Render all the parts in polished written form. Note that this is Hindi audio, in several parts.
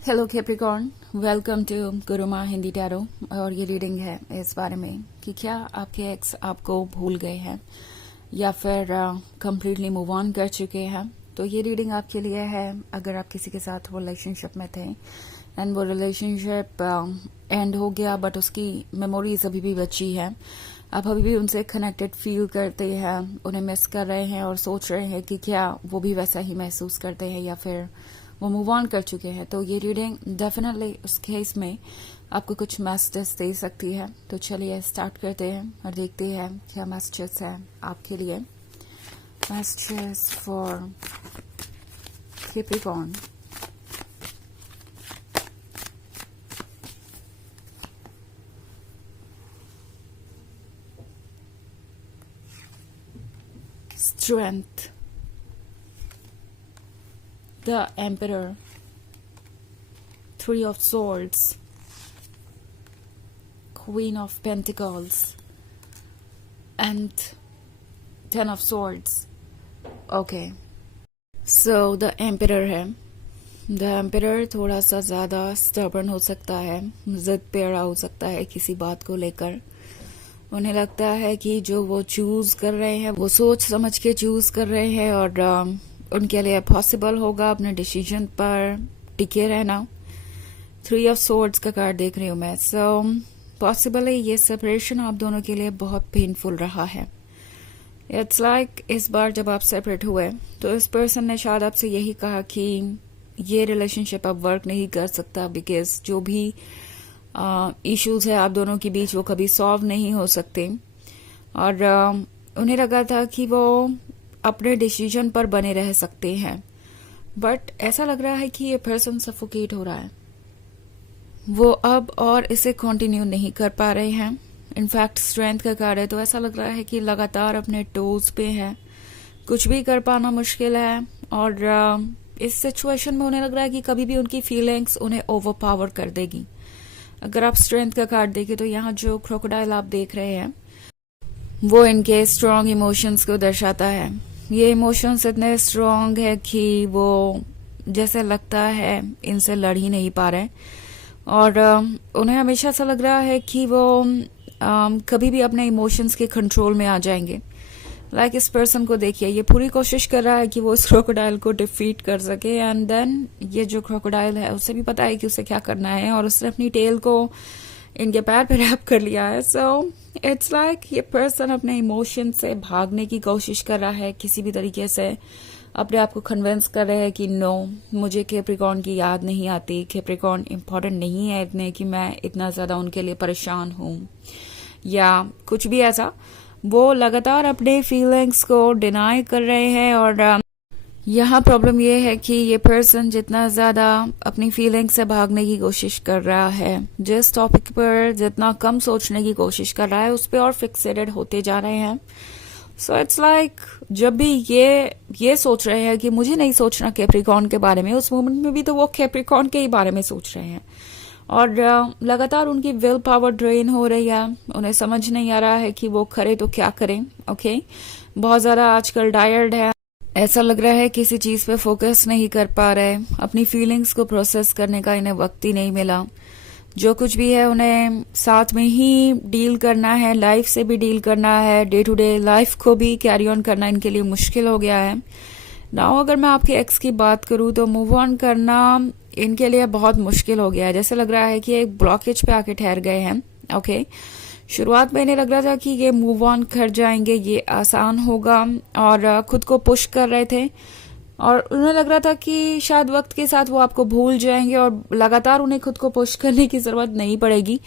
Hello Capricorn, welcome to Gurumaa Hindi tarot. और ये रीडिंग है इस बारे में कि क्या आपके एक्स आपको भूल गए हैं या फिर कंप्लीटली मूव ऑन कर चुके हैं। तो ये रीडिंग आपके लिए है अगर आप किसी के साथ रिलेशनशिप में थे एंड वो रिलेशनशिप एंड हो गया बट उसकी मेमोरीज अभी भी बची है। आप अभी भी उनसे कनेक्टेड फील करते हैं, उन्हें मिस कर रहे हैं और सोच रहे हैं कि क्या वो भी वैसा ही महसूस करते हैं या फिर वो मूव ऑन कर चुके हैं। तो ये रीडिंग डेफिनेटली उस केस में आपको कुछ मैसेजेस दे सकती है। तो चलिए स्टार्ट करते हैं और देखते हैं क्या मैसेजेस हैं आपके लिए। Messages for Capricorn. Strength, the Emperor, Three of Swords, Queen of Pentacles, and Ten of Swords. Okay. So the Emperor है। The Emperor थोड़ा सा ज़्यादा stubborn हो सकता है, जिद पे अड़ा हो सकता है किसी बात को लेकर। उन्हें लगता है कि जो वो चूज कर रहे हैं वो सोच समझ के चूज कर रहे हैं और उनके लिए पॉसिबल होगा अपने डिसीजन पर टिके रहना। थ्री ऑफ सोर्ड्स का कार्ड देख रही हूँ मैं। सो पॉसिबली ये सेपरेशन आप दोनों के लिए बहुत पेनफुल रहा है। इट्स लाइक इस बार जब आप सेपरेट हुए तो इस पर्सन ने शायद आपसे यही कहा कि ये रिलेशनशिप अब वर्क नहीं कर सकता बिकॉज जो भी इश्यूज है आप दोनों के बीच वो कभी सॉल्व नहीं हो सकते। और उन्हें लगा था कि वो अपने डिसीजन पर बने रह सकते हैं बट ऐसा लग रहा है कि ये पर्सन सफोकेट हो रहा है। वो अब और इसे कंटिन्यू नहीं कर पा रहे हैं। इनफैक्ट स्ट्रेंथ का कार्ड है तो ऐसा लग रहा है कि लगातार अपने टोज पे है, कुछ भी कर पाना मुश्किल है। और इस सिचुएशन में उन्हें लग रहा है कि कभी भी उनकी फीलिंग्स उन्हें ओवरपावर कर देगी। अगर आप स्ट्रेंथ का कार्ड देखें तो यहाँ जो क्रोकोडाइल आप देख रहे हैं वो इनके स्ट्रॉन्ग इमोशंस को दर्शाता है। ये इमोशंस इतने स्ट्रॉन्ग है कि वो जैसे लगता है इनसे लड़ ही नहीं पा रहे और उन्हें हमेशा ऐसा लग रहा है कि वो कभी भी अपने इमोशंस के कंट्रोल में आ जाएंगे। लाइक इस पर्सन को देखिए, ये पूरी कोशिश कर रहा है कि वो इस क्रोकोडाइल को डिफीट कर सके एंड देन ये जो क्रोकोडाइल है उसे भी पता है कि उसे क्या करना है और उसने अपनी टेल को इनके पैर पे रैप कर लिया है। सो इट्स लाइक ये पर्सन अपने इमोशन से भागने की कोशिश कर रहा है, किसी भी तरीके से अपने आप को कन्विंस कर रहे हैं कि नो, मुझे कैप्रिकॉर्न की याद नहीं आती, कैप्रिकॉर्न इम्पोर्टेंट नहीं है इतने कि मैं इतना ज्यादा उनके लिए परेशान हूं या कुछ भी ऐसा। वो लगातार अपने फीलिंग्स को डिनाई कर रहे हैं और यहाँ प्रॉब्लम ये है कि ये पर्सन जितना ज्यादा अपनी फीलिंग से भागने की कोशिश कर रहा है, जिस टॉपिक पर जितना कम सोचने की कोशिश कर रहा है उस पर और फिक्सेटेड होते जा रहे हैं। सो इट्स लाइक जब भी ये सोच रहे हैं कि मुझे नहीं सोचना कैप्रिकॉर्न के बारे में, उस मोमेंट में भी तो वो कैप्रिकॉर्न के ही बारे में सोच रहे हैं और लगातार उनकी विल पावर ड्रेन हो रही है। उन्हें समझ नहीं आ रहा है कि वो करे तो क्या करें। ओके, बहुत ज्यादा आजकल टायर्ड है, ऐसा लग रहा है किसी चीज पे फोकस नहीं कर पा रहे, अपनी फीलिंग्स को प्रोसेस करने का इन्हें वक्त ही नहीं मिला। जो कुछ भी है उन्हें साथ में ही डील करना है, लाइफ से भी डील करना है, डे टू डे लाइफ को भी कैरी ऑन करना इनके लिए मुश्किल हो गया है। नाउ अगर मैं आपके एक्स की बात करूं तो मूव ऑन करना इनके लिए बहुत मुश्किल हो गया है। जैसे लग रहा है कि एक ब्लॉकेज पे आके ठहर गए हैं। ओके, शुरुआत में इन्हें लग रहा था कि ये मूव ऑन कर जाएंगे, ये आसान होगा और खुद को पुश कर रहे थे और उन्हें लग रहा था कि शायद वक्त के साथ वो आपको भूल जाएंगे और लगातार उन्हें खुद को पुश करने की जरूरत नहीं पड़ेगी।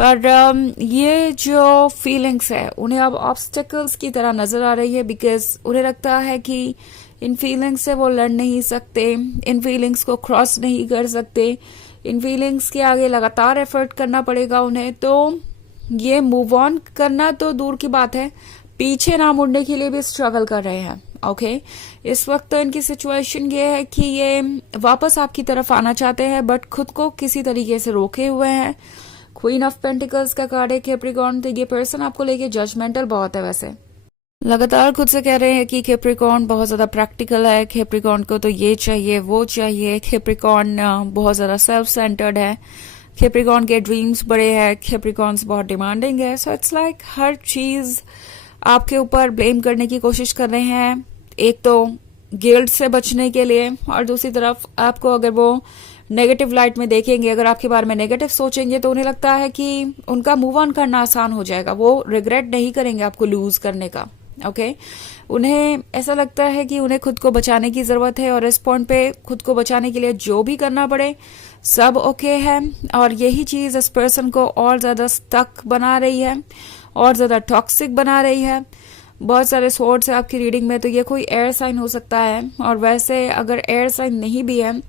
पर ये जो फीलिंग्स है उन्हें अब ऑब्स्टेकल्स की तरह नजर आ रही है बिकॉज उन्हें लगता है कि इन फीलिंग्स से वो लड़ नहीं सकते, इन फीलिंग्स को क्रॉस नहीं कर सकते, इन फीलिंग्स के आगे लगातार एफर्ट करना पड़ेगा उन्हें। तो ये मूव ऑन करना तो दूर की बात है, पीछे ना मुड़ने के लिए भी स्ट्रगल कर रहे हैं। ओके, इस वक्त तो इनकी सिचुएशन ये है कि ये वापस आपकी तरफ आना चाहते हैं बट खुद को किसी तरीके से रोके हुए हैं। क्वीन ऑफ पेंटिकल्स का कार्ड है कैप्रिकॉर्न। तो ये पर्सन आपको लेके जजमेंटल बहुत है वैसे। लगातार खुद से कह रहे हैं कि कैप्रिकॉर्न बहुत ज़्यादा प्रैक्टिकल है, कैप्रिकॉर्न को तो ये चाहिए वो चाहिए, कैप्रिकॉर्न बहुत ज़्यादा सेल्फ सेंटर्ड है, कैप्रिकॉर्न के ड्रीम्स बड़े हैं, कैप्रिकॉर्न्स बहुत डिमांडिंग है। सो इट्स लाइक हर चीज़ आपके ऊपर ब्लेम करने की कोशिश कर रहे हैं, एक तो गिल्ट से बचने के लिए, और दूसरी तरफ आपको अगर वो नेगेटिव लाइट में देखेंगे, अगर आपके बारे में नेगेटिव सोचेंगे, तो उन्हें लगता है कि उनका मूव ऑन करना आसान हो जाएगा, वो रिग्रेट नहीं करेंगे आपको लूज करने का। ओके उन्हें ऐसा लगता है कि उन्हें खुद को बचाने की जरूरत है, और इस पॉइंट पे खुद को बचाने के लिए जो भी करना पड़े सब ओके है। और यही चीज इस पर्सन को और ज्यादा स्टक बना रही है, और ज्यादा टॉक्सिक बना रही है। बहुत सारे सोर्स है आपकी रीडिंग में, तो ये कोई एयर साइन हो सकता है, और वैसे अगर एयर साइन नहीं भी है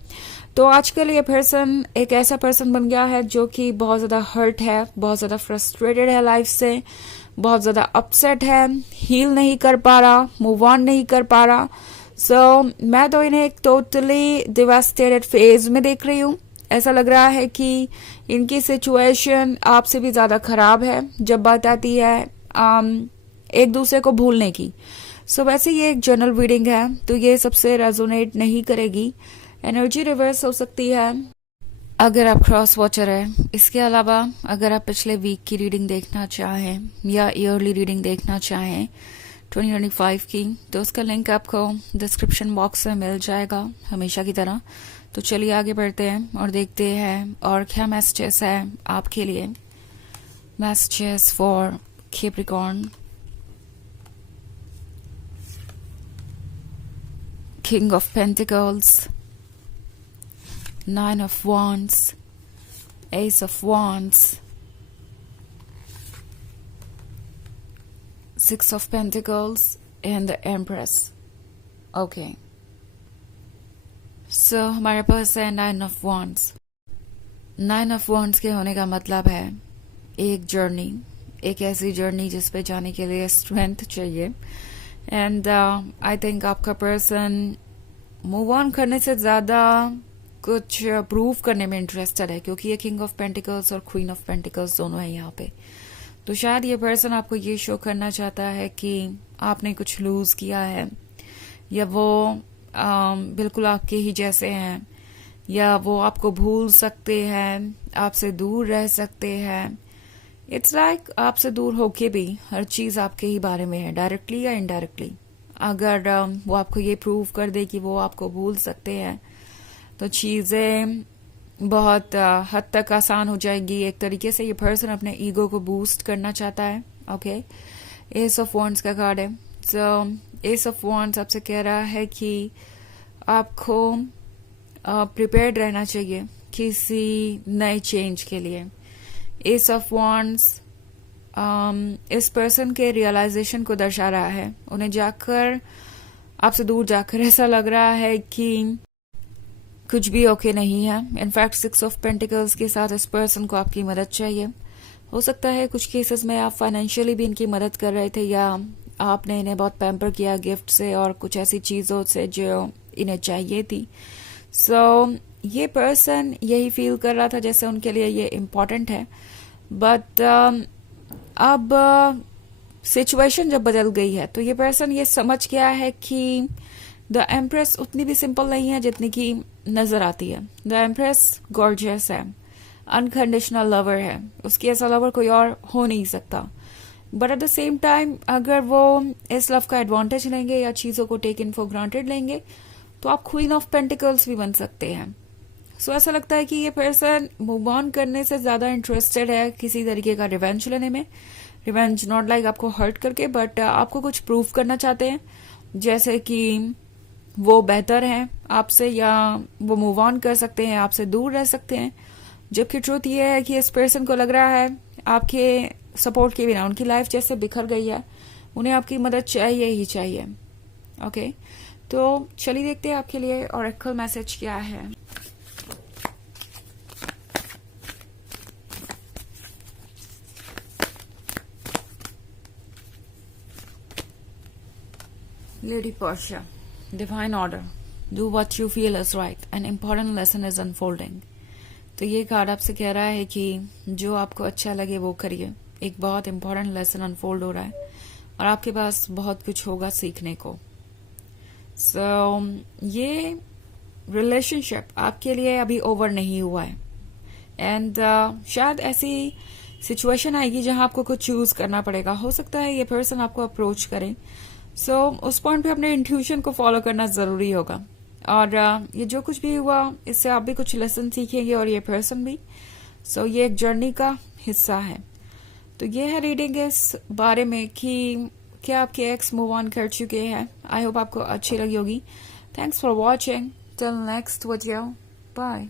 तो आजकल ये पर्सन एक ऐसा पर्सन बन गया है जो कि बहुत ज्यादा हर्ट है, बहुत ज्यादा फ्रस्ट्रेटेड है लाइफ से, बहुत ज्यादा अपसेट है, हील नहीं कर पा रहा, मूव ऑन नहीं कर पा रहा। सो मैं तो इन्हें एक टोटली डिवास्टेटेड फेज में देख रही हूँ। ऐसा लग रहा है कि इनकी सिचुएशन आपसे भी ज्यादा खराब है जब बात आती है एक दूसरे को भूलने की। सो वैसे ये एक जनरल रीडिंग है, तो ये सबसे रेजोनेट नहीं करेगी, एनर्जी रिवर्स हो सकती है अगर आप क्रॉस वॉचर है। इसके अलावा अगर आप पिछले वीक की रीडिंग देखना चाहें या ईयरली रीडिंग देखना चाहें 2025 की, तो उसका लिंक आपको डिस्क्रिप्शन बॉक्स में मिल जाएगा हमेशा की तरह। तो चलिए आगे बढ़ते हैं और देखते हैं और क्या मैसेजेस है आपके लिए। Messages for Capricorn. King of pentacles, Nine of Wands, Ace of Wands, Six of Pentacles, and the Empress. Okay. So हमारे पास है Nine of Wands. Nine of Wands के होने का मतलब है एक जर्नी, एक ऐसी जर्नी जिस पे जाने के लिए स्ट्रेंथ चाहिए। एंड आई थिंक आपका पर्सन मूव ऑन करने से ज्यादा कुछ प्रूव करने में इंटरेस्टेड है, क्योंकि ये किंग ऑफ पेंटिकल्स और क्वीन ऑफ पेंटिकल्स दोनों है यहाँ पे। तो शायद ये पर्सन आपको ये शो करना चाहता है कि आपने कुछ लूज किया है, या वो बिल्कुल आपके ही जैसे हैं, या वो आपको भूल सकते हैं, आपसे दूर रह सकते हैं। इट्स लाइक आपसे दूर होके भी हर चीज आपके ही बारे में है, डायरेक्टली या इनडायरेक्टली। अगर वो आपको ये प्रूव कर दे कि वो आपको भूल सकते हैं, तो चीज़ें बहुत हद तक आसान हो जाएगी। एक तरीके से ये पर्सन अपने ईगो को बूस्ट करना चाहता है। ओके एस ऑफ वॉन्ड्स का कार्ड है। तो एस ऑफ वॉन्ड्स आपसे कह रहा है कि आपको प्रिपेयर्ड रहना चाहिए किसी नए चेंज के लिए। एस ऑफ वॉन्ड्स इस पर्सन के रियलाइजेशन को दर्शा रहा है। उन्हें जाकर आपसे दूर जाकर ऐसा लग रहा है कि कुछ भी ओके नहीं है। इनफैक्ट सिक्स ऑफ पेंटिकल्स के साथ इस पर्सन को आपकी मदद चाहिए। हो सकता है कुछ केसेस में आप फाइनेंशियली भी इनकी मदद कर रहे थे, या आपने इन्हें बहुत पैम्पर किया गिफ्ट से और कुछ ऐसी चीजों से जो इन्हें चाहिए थी। सो ये पर्सन यही फील कर रहा था जैसे उनके लिए ये इम्पोर्टेंट है। बट अब सिचुएशन जब बदल गई है, तो ये पर्सन ये समझ गया है कि द एम्प्रेस उतनी भी सिंपल नहीं है जितनी की नजर आती है। द एम्प्रेस गॉर्जियस है, अनकंडीशनल लवर है, उसकी ऐसा लवर कोई और हो नहीं सकता। But at the same time अगर वो इस लव का एडवांटेज लेंगे या चीजों को टेक इन फॉर ग्रांटेड लेंगे, तो आप क्वीन ऑफ पेंटिकल्स भी बन सकते हैं। सो ऐसा लगता है कि ये पर्सन मूव ऑन करने से ज्यादा इंटरेस्टेड है किसी तरीके का रिवेंज लेने में। रिवेंज नॉट लाइक आपको हर्ट करके, बट आपको कुछ प्रूव करना चाहते हैं, जैसे कि वो बेहतर हैं आपसे, या वो मूव ऑन कर सकते हैं, आपसे दूर रह सकते हैं। जबकि ट्रूथ ये है कि इस पर्सन को लग रहा है आपके सपोर्ट के बिना उनकी लाइफ जैसे बिखर गई है, उन्हें आपकी मदद चाहिए ही चाहिए। ओके तो चलिए देखते हैं आपके लिए ऑरेकल मैसेज क्या है। Lady Portia, Divine Order, do what you feel is right, an important lesson is unfolding। तो ये कार्ड आपसे कह रहा है कि जो आपको अच्छा लगे वो करिए, एक बहुत इंपॉर्टेंट लेसन अनफोल्ड हो रहा है। और आपके पास बहुत कुछ होगा सीखने को। सो ये रिलेशनशिप आपके लिए अभी ओवर नहीं हुआ है, एंड शायद ऐसी सिचुएशन आएगी जहां आपको कुछ चूज करना पड़ेगा। हो सकता है ये पर्सन आपको अप्रोच करे, सो उस पॉइंट पे अपने इंट्यूशन को फॉलो करना जरूरी होगा। और ये जो कुछ भी हुआ इससे आप भी कुछ लेसन सीखेंगे और ये पर्सन भी। सो ये एक जर्नी का हिस्सा है। तो ये है रीडिंग इस बारे में कि क्या आपके एक्स मूव ऑन कर चुके हैं। आई होप आपको अच्छी लगी होगी। Thanks for watching. Till next video, bye.